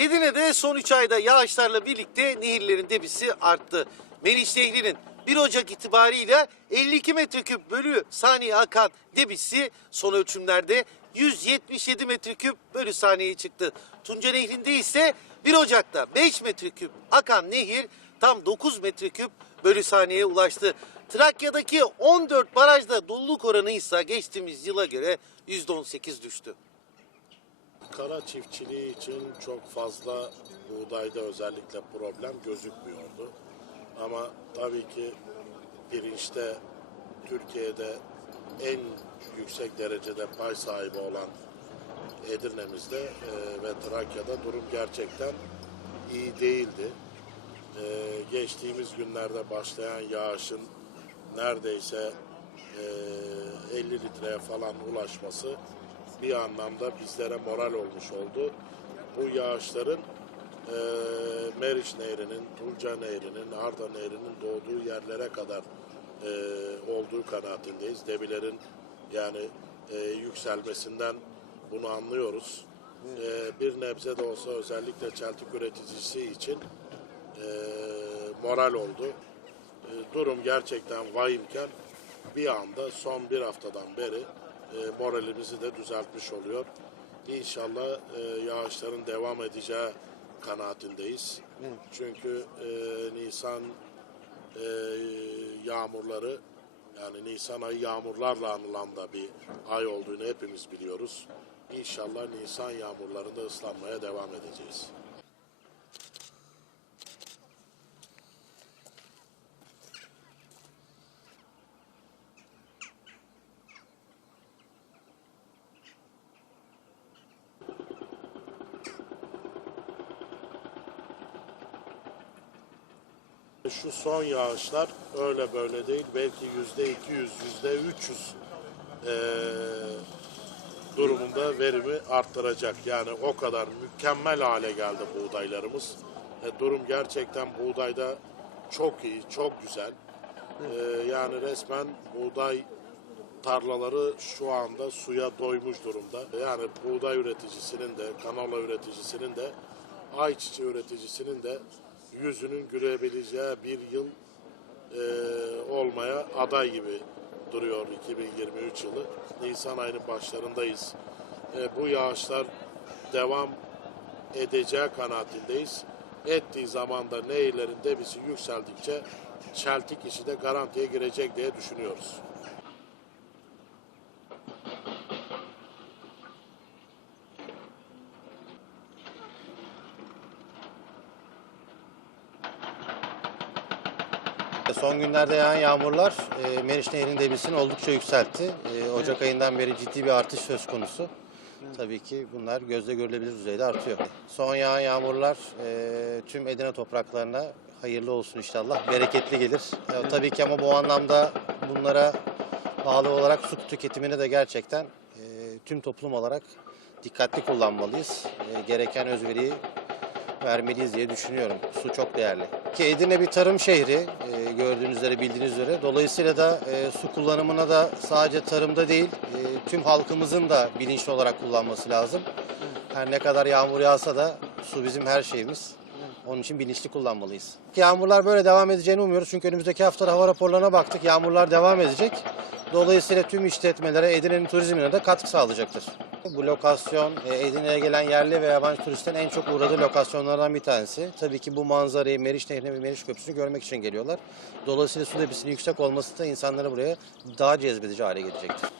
Edirne'de son 3 ayda yağışlarla birlikte nehirlerin debisi arttı. Meriç Nehri'nin 1 Ocak itibariyle 52 metreküp bölü saniye akan debisi son ölçümlerde 177 metreküp bölü saniyeye çıktı. Tunca Nehri'nde ise 1 Ocak'ta 5 metreküp akan nehir tam 9 metreküp bölü saniyeye ulaştı. Trakya'daki 14 barajda doluluk oranı ise geçtiğimiz yıla göre %18 düştü. Kara çiftçiliği için çok fazla buğdayda özellikle problem gözükmüyordu. Ama tabii ki pirinçte Türkiye'de en yüksek derecede pay sahibi olan Edirne'mizde e, ve Trakya'da durum gerçekten iyi değildi. E, geçtiğimiz günlerde başlayan yağışın neredeyse e, 50 litreye falan ulaşması bir anlamda bizlere moral olmuş oldu. Bu yağışların e, Meriç Nehri'nin, Tulca Nehri'nin, Arda Nehri'nin doğduğu yerlere kadar e, olduğu kanaatindeyiz. Debilerin yani e, yükselmesinden bunu anlıyoruz. E, bir nebze de olsa özellikle çeltik üreticisi için e, moral oldu. E, durum gerçekten vahimken bir anda son bir haftadan beri e, moralimizi de düzeltmiş oluyor. İnşallah e, yağışların devam edeceği kanaatindeyiz. Çünkü e, Nisan e, yağmurları yani Nisan ayı yağmurlarla anılan da bir ay olduğunu hepimiz biliyoruz. İnşallah Nisan yağmurlarında ıslanmaya devam edeceğiz. Şu son yağışlar öyle böyle değil. Belki yüzde 200, yüzde 300 eee, durumunda verimi arttıracak. Yani o kadar mükemmel hale geldi buğdaylarımız. E, durum gerçekten buğdayda çok iyi, çok güzel. E, yani resmen buğday tarlaları şu anda suya doymuş durumda. Yani buğday üreticisinin de, kanola üreticisinin de, ayçiçeği üreticisinin de yüzünün gülebileceği bir yıl e, olmaya aday gibi duruyor 2023 yılı. Nisan ayının başlarındayız. E, bu yağışlar devam edeceği kanaatindeyiz. Ettiği zaman da nehirlerin debisi yükseldikçe çeltik işi de garantiye girecek diye düşünüyoruz. Son günlerde yağan yağmurlar e, Meriç Nehri'nin debisini oldukça yükseltti. E, Ocak ayından beri ciddi bir artış söz konusu. Tabii ki bunlar gözle görülebilir düzeyde artıyor. Son yağan yağmurlar e, tüm Edirne topraklarına hayırlı olsun inşallah. Bereketli gelir. Ya, tabii ki ama bu anlamda bunlara bağlı olarak su tüketimini de gerçekten e, tüm toplum olarak dikkatli kullanmalıyız. E, gereken özveriyi vermeliyiz diye düşünüyorum. Su çok değerli. Ki Edirne bir tarım şehri e, gördüğünüz üzere bildiğiniz üzere. Dolayısıyla da e, su kullanımına da sadece tarımda değil e, tüm halkımızın da bilinçli olarak kullanması lazım. Her ne kadar yağmur yağsa da su bizim her şeyimiz. Onun için bilinçli kullanmalıyız. Yağmurlar böyle devam edeceğini umuyoruz. Çünkü önümüzdeki hafta hava raporlarına baktık. Yağmurlar devam edecek. Dolayısıyla tüm işletmelere Edirne'nin turizmine de katkı sağlayacaktır. Bu lokasyon e, Edirne'ye gelen yerli ve yabancı turistlerin en çok uğradığı lokasyonlardan bir tanesi. Tabii ki bu manzarayı Meriç Nehri'ni ve Meriç Köprüsü'nü görmek için geliyorlar. Dolayısıyla su debisinin yüksek olması da insanları buraya daha cezbedici hale gelecektir.